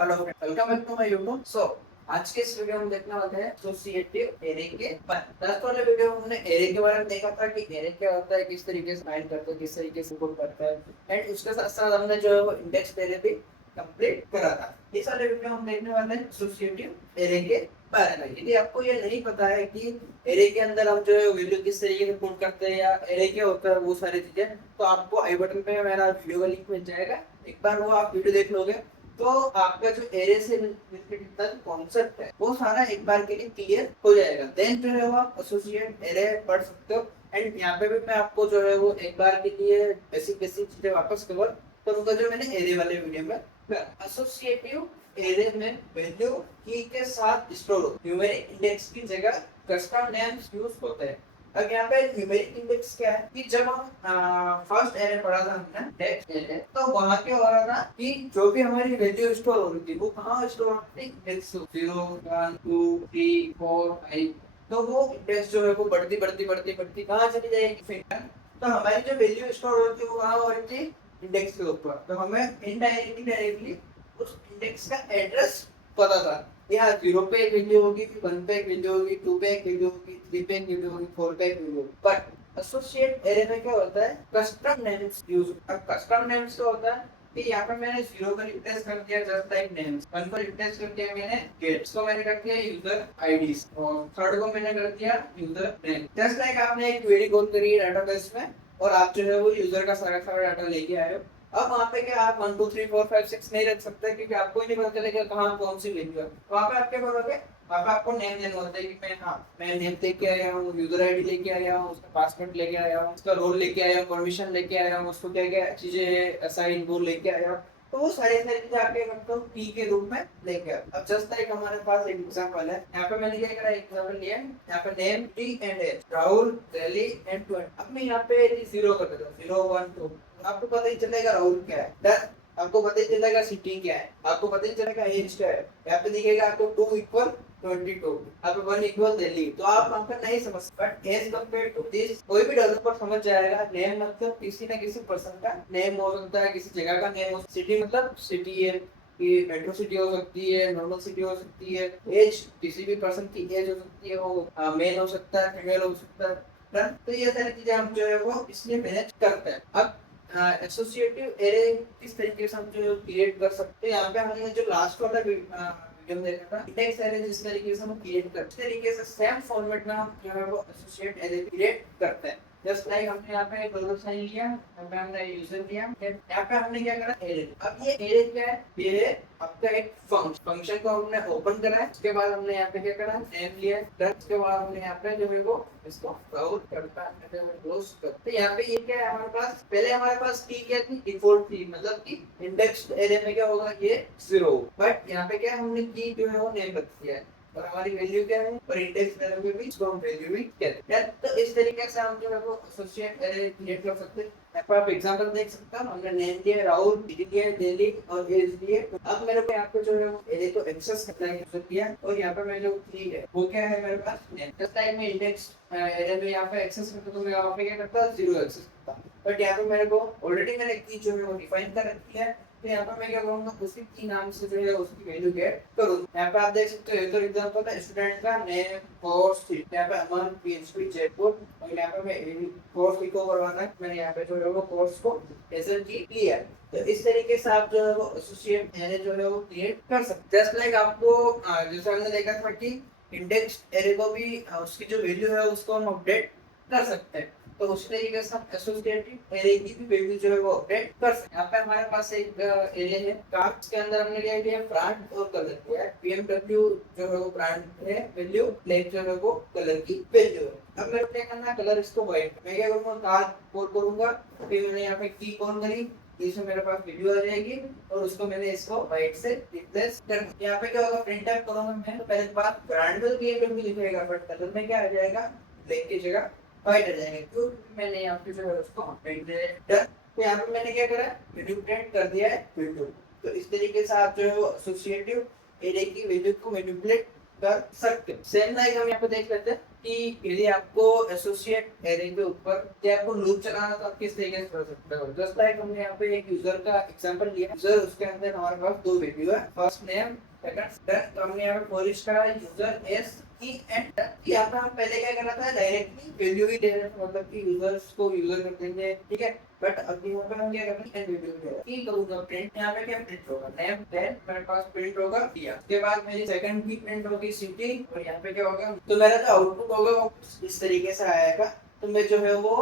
Hello welcome back to my YouTube. आज के इस वीडियो में देखने वाले हैं एसोसिएटिव एरे के लास्ट वाले वीडियो में हमने एरे के बारे में देखा था कि एरे क्या होता है, किस तरीके से फाइंड करते हैं, किस तरीके से पुट करता है, एंड उसके साथ साथ हमने जो है वो इंडेक्स एरे भी कंप्लीट करा था। इस वाले वीडियो में हम देखने वाले हैं एसोसिएटिव एरे के बारे में। यदि आपको ये नहीं पता है कि एरे के अंदर हम जो है वैल्यू किस तरीके से पुट करते हैं या एरे क्या होता है वो सारी चीजें, तो आपको आई बटन पे मेरा वीडियो का लिंक मिल जाएगा। एक बार वो आप वीडियो देख लोगे तो आपका जो एरे से रिलेटेड कॉन्सेप्ट है वो सारा एक बार के लिए क्लियर हो जाएगा। देन जो है वो आप एसोसिएट एरे पढ़ सकते हो। एंड यहाँ पे भी मैं आपको जो है वो एक बार के लिए बेसिक बेसिक चीजें वापस कवर करूंगा जो मैंने एरे वाले वीडियो में करा। एसोसिएटिव एरे में वैल्यू की के साथ स्टोर हो, न्यूमेरिक इंडेक्स की जगह कस्टम नेम्स यूज होते हैं। अब यहाँ पे न्यूमेरिक इंडेक्स क्या है कि जब हम फर्स्ट एरे पढ़ा था हमने टेक्स्ट एरे, तो वहां क्या हो रहा था कि जो भी हमारी वैल्यू स्टोर हो रही थी वो कहाँ स्टोर होती थी, इंडेक्स 0 1 2 3 4 5। तो वो इंडेक्स जो है वो बढ़ती बढ़ती बढ़ती बढ़ती कहाँ चली जाएगी फिर, तो हमारी जो वैल्यू स्टोर होती है वो कहाँ हो रही थी, इंडेक्स के ऊपर। तो हमें इनडायरेक्टली उस इंडेक्स का एड्रेस पता था। यहाँ 0 पे एक वैल्यू होगी, 1 पे एक वैल्यू होगी, 2 पे एक वैल्यू होगी, 3 पे एक वैल्यू होगी, 4 पे एक वैल्यू होगी। बट एसोसिएट एरे में क्या होता है, कस्टम नेम्स यूज। अब कस्टम नेम्स क्या होता है कि यहाँ पे मैंने 0 को रिप्लेस कर दिया जस्ट लाइक नेम्स, 1 को रिप्लेस कर दिया मैंने गेट्स को, मैंने कर दिया यूजर आईडीज, और थर्ड को मैंने कर दिया यूजर नेम। जस्ट लाइक आपने एक क्वेरी कॉल करी है डेटाबेस में और आप जो है वो यूजर का सारा सारा डाटा लेके आए हो। अब वहाँ पे क्या आप 1 2 3 4 5 6 नहीं रख सकते क्योंकि आपको ही नहीं पता चलेगा कहाँ कौन सी वैल्यू है। वहाँ पे आप क्या करोगे, वहाँ पे आपको नेम देना होता है कि मैं नेम लेके आया हूँ, यूजर आईडी लेके आया हूँ, उसका पासवर्ड लेके आया हूँ, उसका रोल लेके आया हूँ, परमिशन लेके आया हूँ, उसको क्या क्या चीजें असाइन वो लेके आया हूँ। तो वो सारी सारी चीजें आप क्या करते हो की के रूप में लेके आओ। अब जस्ट लाइक हमारे पास एक एग्जांपल है, यहाँ पे मैंने क्या करा, एग्जांपल लिया है, यहाँ पे name T and age Rahul Delhi and 20। अब मैं यहाँ पे 0 कर देता हूँ, 0 1 2। आपको पता ही चलेगा राहुल क्या है, डन। आपको पता ही चलेगा सिटी क्या है, आपको पता ही चलेगा एज क्या है। यहाँ पे दिखेगा आपको 2 इक्वल 22, अब 1 इक्वल दिल्ली। तो आप वहां पर नहीं समझ, but as compare to this कोई भी डेवलपर समझ जाएगा। नेम मतलब किसी ना किसी पर्सन का नेम हो सकता है, किसी जगह का नेम हो। सिटी मतलब सिटी है कि मेट्रो सिटी हो सकती है, नॉर्मल सिटी हो सकती है। एज किसी भी पर्सन की एज हो सकती है, वो मेल हो सकता है, फीमेल हो सकता है। डन। तो ये सारी चीजें हम जो है वो इसलिए मैनेज करते हैं। अब एसोसिएटिव एरे किस तरीके से हम जो क्रिएट कर सकते हैं, यहाँ पे हमने जो लास्ट वाला वीडियो में देखा था इंडेक्स एरे जिस तरीके से हम क्रिएट करते हैं, तरीके से सेम फॉर्मेट में हम जो है वो एसोसिएट एरे क्रिएट करते हैं। जस्ट लाइक हमने यहाँ पे डॉलर साइन लिया, यहाँ पे हमने यूजर लिया, यहाँ पे हमने क्या करा, एरे। अब ये एरे क्या है, ये आपका एक फंक्शन को हमने ओपन करा है। उसके बाद हमने यहाँ पे क्या करा, नेम लिया है। उसके बाद हमने यहाँ पे जो है वो इसको ब्राउज करता है, क्लोज करते। यहाँ पे ये क्या है हमारे पास, पहले हमारे पास की क्या थी, डिफॉल्ट थी, मतलब कि इंडेक्स एरे में क्या होगा, ये 0। बट यहाँ पे क्या हमने की जो है वो नेम रख दिया है और हमारी वैल्यू क्या है, और इंडेक्स एरे में भी इसको हम वैल्यू भी कहते हैं। तो इस तरीके से हम जो है वो एसोसिएट एरे क्रिएट कर सकते हैं। यहाँ पर आप एग्जांपल देख सकते हो, हमने नेम दिया राहुल, सिटी दिया दिल्ली और एज दिए। अब मेरे को यहाँ पे जो है वो एरे को एक्सेस करना है किया, और यहाँ पे मैं जो की है वो क्या है मेरे पास नेम। जस्ट लाइक मैं इंडेक्स एरे में यहाँ पे एक्सेस करता तो मैं यहाँ पे क्या करता, 0 एक्सेस करता। बट यहाँ पे मेरे को ऑलरेडी मैंने की जो है वो डिफाइन कर रखी है, तो यहाँ पर मैं क्या करूँगा, उसी की नाम से जो है उसकी वैल्यू गेट करूँ। यहाँ पे आप देख सकते हो, ये तो एग्जांपल है स्टूडेंट का नेम कोर्स सीट, यहाँ पे अमन पीएचपी जयपुर, और यहाँ पे मैं कोर्स लिखो करवाना है, मैंने यहाँ पे जो है वो कोर्स को एसएल की लिया है। तो इस तरीके से आप जो है वो एसोसिएट एरे जो है वो क्रिएट कर सकते हैं। जस्ट लाइक आपको जैसे हमने देखा था कि इंडेक्स एरे को भी उसकी जो वैल्यू है उसको हम अपडेट कर सकते हैं। तो उस तरीके से हम एसोसिएटिव एरे की भी वैल्यू जो है वो अपडेट कर सकते हैं। यहाँ पे हमारे पास एक एरे है कार्ड्स के अंदर हमने लिया है ब्रांड और कलर किया है। बीएमडब्ल्यू जो है वो ब्रांड है वैल्यू, ब्लैक जो है वो कलर की वैल्यू है। अब मेरे को क्या करना है, कलर इसको व्हाइट। मैं क्या करूंगा, कार्ड कॉल करूंगा, फिर मैंने यहाँ पे की कॉल करी, इसमें मेरे पास वीडियो आ जाएगी और उसको मैंने इसको व्हाइट से रिप्लेस कर दिया। यहाँ पे क्या होगा, प्रिंट आउट करूंगा मैं, तो पहले बात ब्रांड में बीएमडब्ल्यू लिखेगा, बट कलर में क्या आ जाएगा, ब्लैक की जगह व्हाइट आ जाएगा, क्योंकि मैंने यहाँ पे जो है उसको डन। तो यहाँ पे मैंने क्या करा, वीडियो प्रिंट कर दिया है वीडियो। तो इस तरीके से आप जो है एसोसिएटिव एरे की वैल्यू को मैनिपुलेट कर सकते हैं। सेम लाइक हम यहाँ पे देख लेते हैं, कि यदि आपको एसोसिएट एरे के ऊपर या आपको लूप चलाना तो आप किस तरीके से कर सकते हो। जस्ट लाइक हमने यहाँ पे एक यूजर का एग्जांपल लिया, यूजर उसके अंदर हमारे पास दो वैल्यू है, फर्स्ट नेम सेकंड, तो हमने यहाँ पे फॉर ईच का यूजर एस की एंड, यहाँ पे हम पहले क्या कर रहा था, डायरेक्टली वैल्यू ही दे रहे थे, मतलब कि यूजर्स को यूजर कर देंगे, ठीक है। बट अभी यहाँ पे हम क्या करेंगे, एंड वैल्यू दे रहे हैं, की करूंगा प्रिंट, यहाँ पे क्या प्रिंट होगा, नेम देन मेरे पास प्रिंट होगा दिया, उसके बाद मेरी सेकंड की प्रिंट होगी सिटी, और यहाँ पे क्या होगा, तो मेरा जो आउटपुट होगा वो इस तरीके से आएगा। तो मैं जो है वो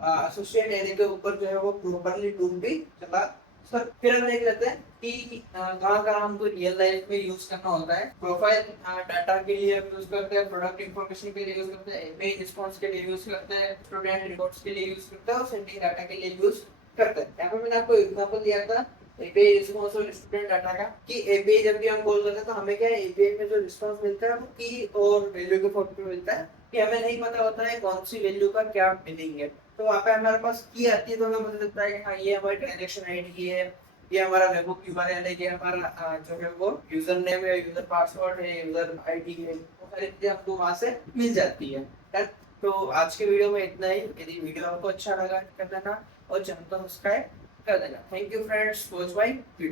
एसोसिएट एरे के ऊपर जो है वो प्रॉपर्ली डूब भी चला। सर फिर हम देख लेते हैं कि कहाँ कहाँ हमको रियल लाइफ में यूज करना होता है। प्रोफाइल डाटा के लिए हम यूज करते हैं, प्रोडक्ट इंफॉर्मेशन के लिए यूज करते हैं, एपीआई रिस्पांस के लिए यूज करते हैं, स्टूडेंट रिकॉर्ड्स के लिए यूज करते हैं, और सेंडिंग डाटा के लिए यूज करते हैं। यहाँ पे मैंने आपको एग्जांपल दिया था एपीआई रिस्पांस और स्टूडेंट डाटा का, कि एपीआई जब भी हम कॉल करते हैं तो हमें क्या है, एपीआई में जो रिस्पांस मिलता है वो की और वैल्यू के फॉर्म में मिलता है, कि हमें नहीं पता होता है कौन सी वैल्यू का क्या मीनिंग है। तो वहाँ पे हमारे पास की आती है तो हमें पता चलता है कि हाँ ये हमारी ट्रांजेक्शन आईडी है, ये हमारा वेबहुक यूआरएल है, ये हमारा जो है वो यूजर नेम है, यूजर पासवर्ड है, यूजर आईडी है, वो सारी चीजें आपको वहाँ से मिल जाती है। तो आज के वीडियो में इतना ही। यदि वीडियो आपको अच्छा लगा कर देना और चैनल को सब्सक्राइब कर देना। Thank you friends, watch my video.